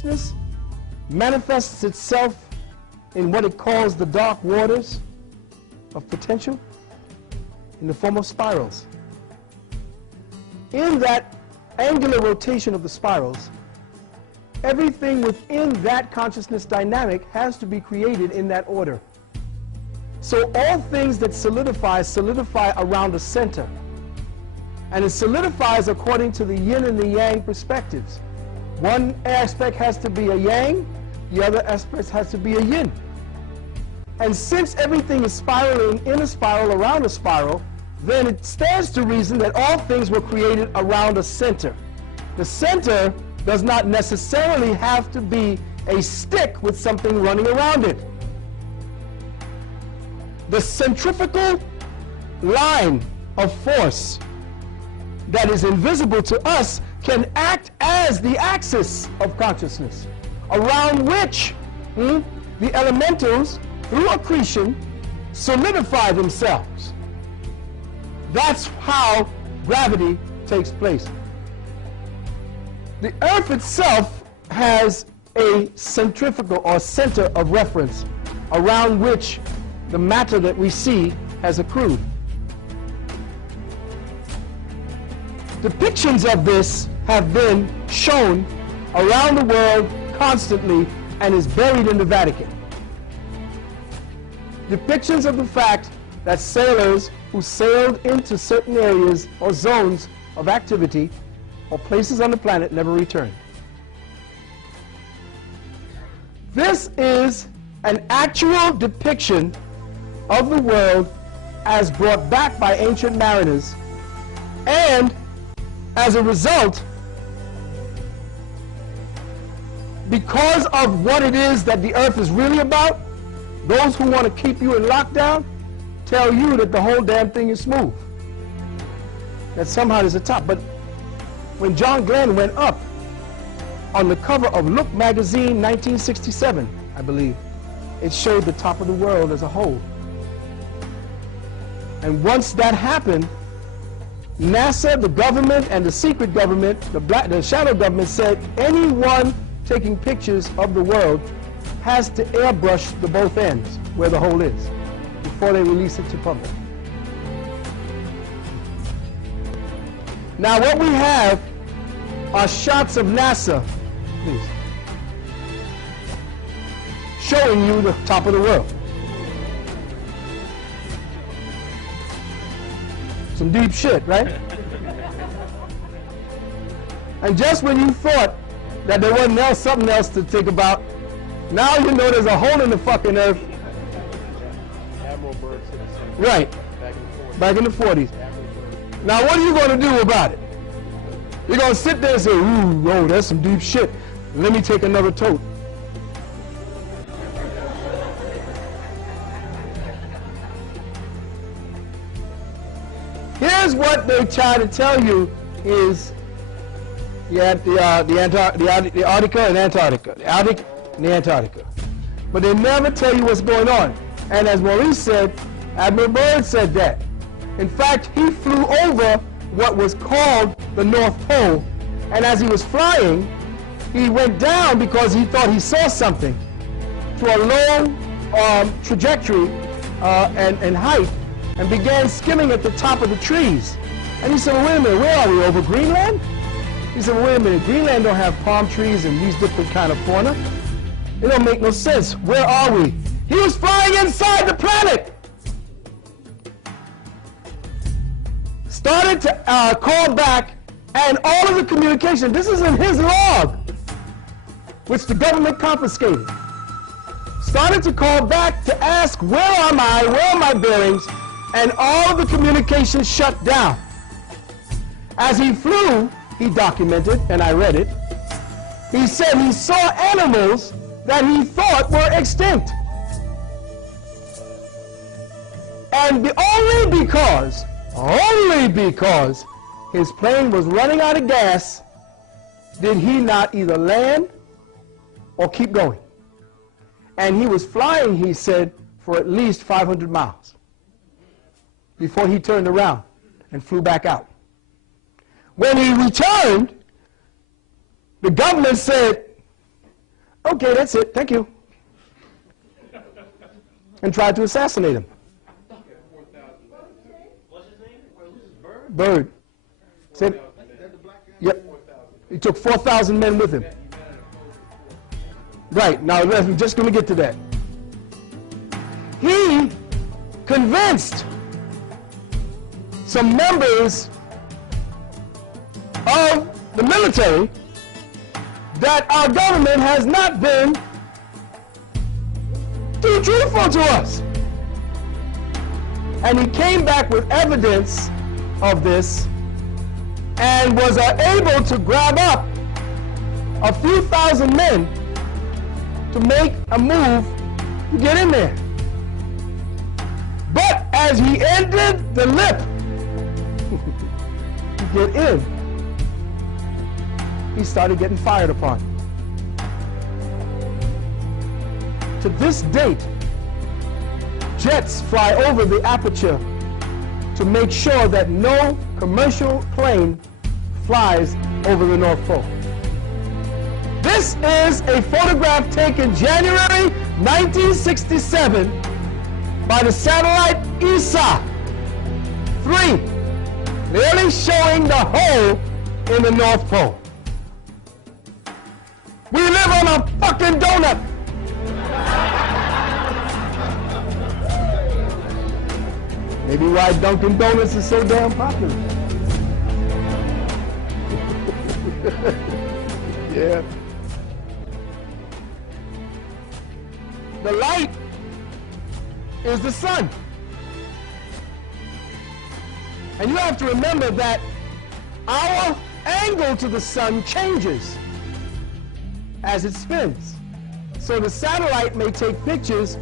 consciousness manifests itself in what it calls the dark waters of potential in the form of spirals. In that angular rotation of the spirals, everything within that consciousness dynamic has to be created in that order. So all things that solidify around a center. And it solidifies according to the yin and the yang perspectives. One aspect has to be a yang, the other aspect has to be a yin. And since everything is spiraling in a spiral around a spiral, then it stands to reason that all things were created around a center. The center does not necessarily have to be a stick with something running around it. The centrifugal line of force that is invisible to us can act as the axis of consciousness, around which the elementals, through accretion, solidify themselves. That's how gravity takes place. The Earth itself has a centrifugal or center of reference around which the matter that we see has accrued. Depictions of this have been shown around the world constantly and is buried in the Vatican. Depictions of the fact that sailors who sailed into certain areas or zones of activity or places on the planet never returned. This is an actual depiction of the world as brought back by ancient mariners, and as a result, because of what it is that the Earth is really about, those who want to keep you in lockdown tell you that the whole damn thing is smooth, that somehow there's a top. But when John Glenn went up on the cover of Look magazine 1967, I believe, it showed the top of the world as a whole. And once that happened, NASA, the government, and the secret government, the shadow government, said anyone taking pictures of the world has to airbrush the both ends where the hole is before they release it to public. Now what we have are shots of NASA, please, showing you the top of the world. Some deep shit, right? And just when you thought that there wasn't something else to think about, now you know there's a hole in the fucking Earth. Right. Back in the 40s. Now what are you going to do about it? You're going to sit there and say, ooh, oh, that's some deep shit. Let me take another tote. Here's what they try to tell you is the Arctica and Antarctica. The Arctic and the Antarctica. But they never tell you what's going on. And as Maurice said, Admiral Byrd said that. In fact, he flew over what was called the North Pole, and as he was flying, he went down because he thought he saw something to a low trajectory and height, and began skimming at the top of the trees. And he said, well, wait a minute, where are we, over Greenland? He said, well, wait a minute, Greenland don't have palm trees and these different kind of fauna. It don't make no sense. Where are we? He was flying inside the planet. Started to call back, and all of the communication, this is in his log, which the government confiscated. Started to call back to ask, where am I, where are my bearings, and all of the communication shut down. As he flew, he documented, and I read it, he said he saw animals that he thought were extinct. And only because his plane was running out of gas did he not either land or keep going. And he was flying, he said, for at least 500 miles before he turned around and flew back out. When he returned, the government said, Okay, that's it. Thank you. And tried to assassinate him. Bird. Said, yep. He took 4,000 men with him. Right. Now, I'm just going to get to that. He convinced some members of the military that our government has not been too truthful to us. And he came back with evidence of this and was able to grab up a few thousand men to make a move to get in there. But as he entered the lip to get in, he started getting fired upon. To this date, jets fly over the aperture to make sure that no commercial plane flies over the North Pole. This is a photograph taken January 1967 by the satellite ESA-3, clearly showing the hole in the North Pole. We live on a fucking donut. Maybe why Dunkin' Donuts is so damn popular. Yeah. The light is the sun. And you have to remember that our angle to the sun changes as it spins. So the satellite may take pictures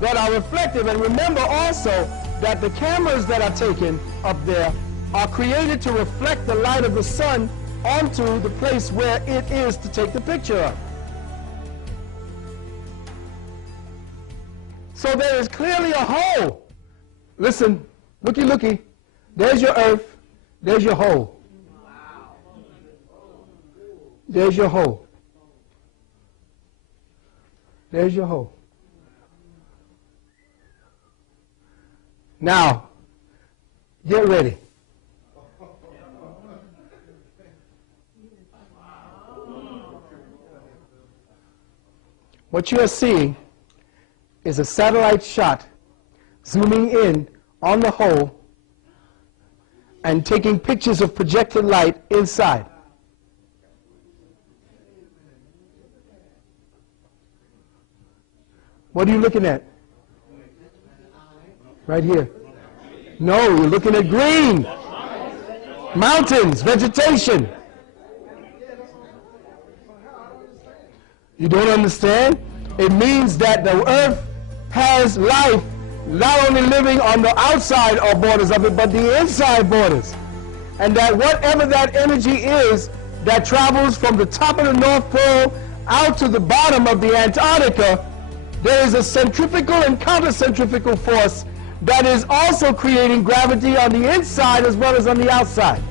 that are reflective. And remember also that the cameras that are taken up there are created to reflect the light of the sun onto the place where it is to take the picture of. So there is clearly a hole. Listen, looky, looky. There's your earth. There's your hole. There's your hole. There's your hole. Now, get ready. What you are seeing is a satellite shot zooming in on the hole and taking pictures of projected light inside. What are you looking at? Right here. No, you're looking at green. Mountains, vegetation. You don't understand? It means that the earth has life, not only living on the outside or borders of it, but the inside borders. And that whatever that energy is that travels from the top of the North Pole out to the bottom of the Antarctica, there is a centrifugal and countercentrifugal force that is also creating gravity on the inside as well as on the outside.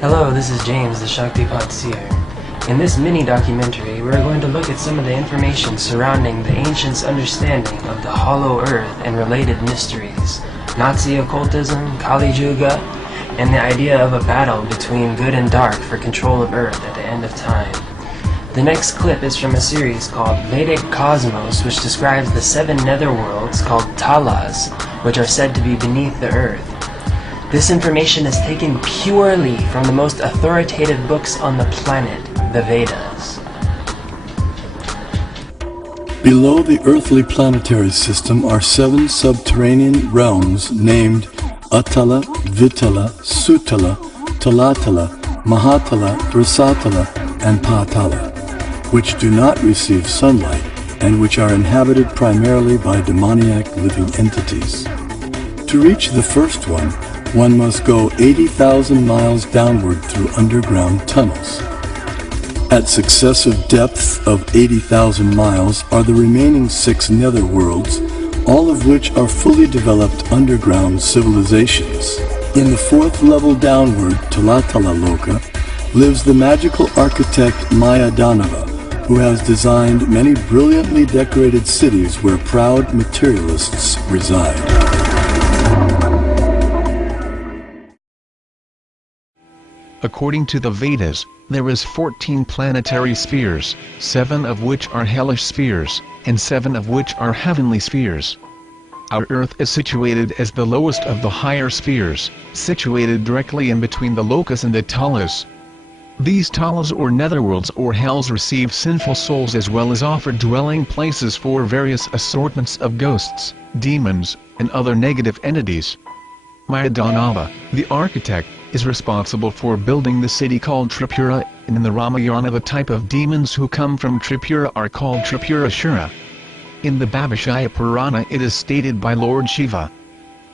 Hello, this is James, the Shaktipat Seer. In this mini-documentary, we're going to look at some of the information surrounding the ancients' understanding of the hollow earth and related mysteries, Nazi occultism, Kali Yuga, and the idea of a battle between good and dark for control of earth at the end of time. The next clip is from a series called Vedic Cosmos, which describes the 7 netherworlds called Talas, which are said to be beneath the earth. This information is taken purely from the most authoritative books on the planet, the Vedas. Below the earthly planetary system are 7 subterranean realms named Atala, Vitala, Sutala, Talatala, Mahatala, Rasatala, and Patala, which do not receive sunlight and which are inhabited primarily by demoniac living entities. To reach the first one must go 80,000 miles downward through underground tunnels. At successive depths of 80,000 miles are the remaining 6 netherworlds, all of which are fully developed underground civilizations. In the 4th level downward, Talatala Loka, lives the magical architect Maya Danava, who has designed many brilliantly decorated cities where proud materialists reside. According to the Vedas, there is 14 planetary spheres, 7 of which are hellish spheres, and 7 of which are heavenly spheres. Our Earth is situated as the lowest of the higher spheres, situated directly in between the Lokas and the Talas. These Talas or netherworlds or hells receive sinful souls as well as offered dwelling places for various assortments of ghosts, demons, and other negative entities. Mayadanava, the architect, is responsible for building the city called Tripura, and in the Ramayana the type of demons who come from Tripura are called Tripurashura. In the Bhavishaya Purana it is stated by Lord Shiva,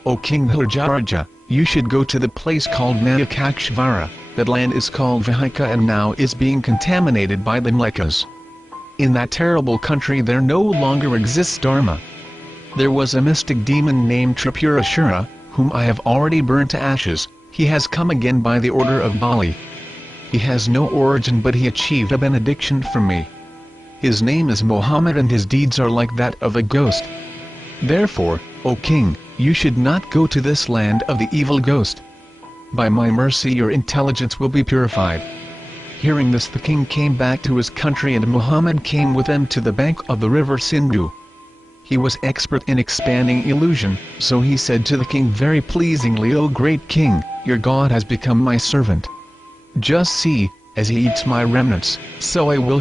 "O King Dhajaraja, you should go to the place called Nayakakshvara, that land is called Vihika and now is being contaminated by the Mlekas. In that terrible country there no longer exists Dharma. There was a mystic demon named Tripurashura, whom I have already burnt to ashes. He has come again by the order of Bali. He has no origin but he achieved a benediction from me. His name is Muhammad and his deeds are like that of a ghost. Therefore, O King, you should not go to this land of the evil ghost. By my mercy your intelligence will be purified." Hearing this, the king came back to his country and Muhammad came with him to the bank of the river Sindhu. He was expert in expanding illusion, so he said to the king very pleasingly, "O great king, your God has become my servant. Just see, as he eats my remnants, so I will